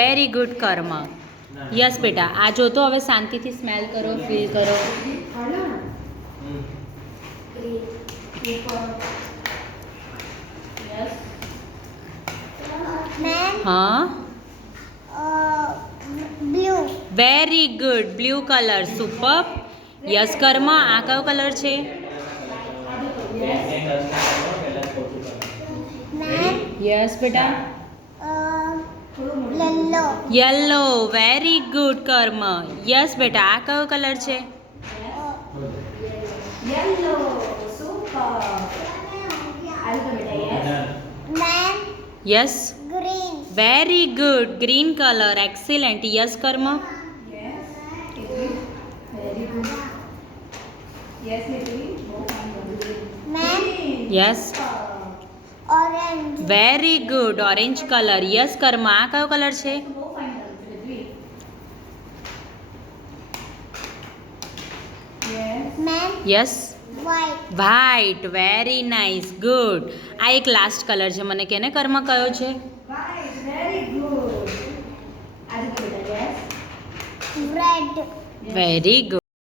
Very good Karm. Yes બેટા, આ જો તો હવે શાંતિથી સ્મેલ કરો, ફીલ કરો. હા, blue. Very good. Blue colour, super. Yes Karm. આ કયો કલર છે? યસ બેટા. Yellow. Yellow, very good Karm. Yes બેટા, આ કયો કલર છે? Yellow, super. આજુ બેટા મેન. Yes, green. Very good. Green colour, excellent. Yes Karm. Yes. Very good. Yes બેટી. બહુ ફાઇન બધું. મેન. Yes, orange. Very good. Orange colour. Yes Karm. આ કયો કલર છે? બહુ ફાઇન બધું બેટી. Yes. Main. Yes, white. White. Very nice, good. આ એક લાસ્ટ કલર છે, મને કેને કર્મ કયો છે? Right, very good. આજુ બેટા યસ. રેડ. Very good.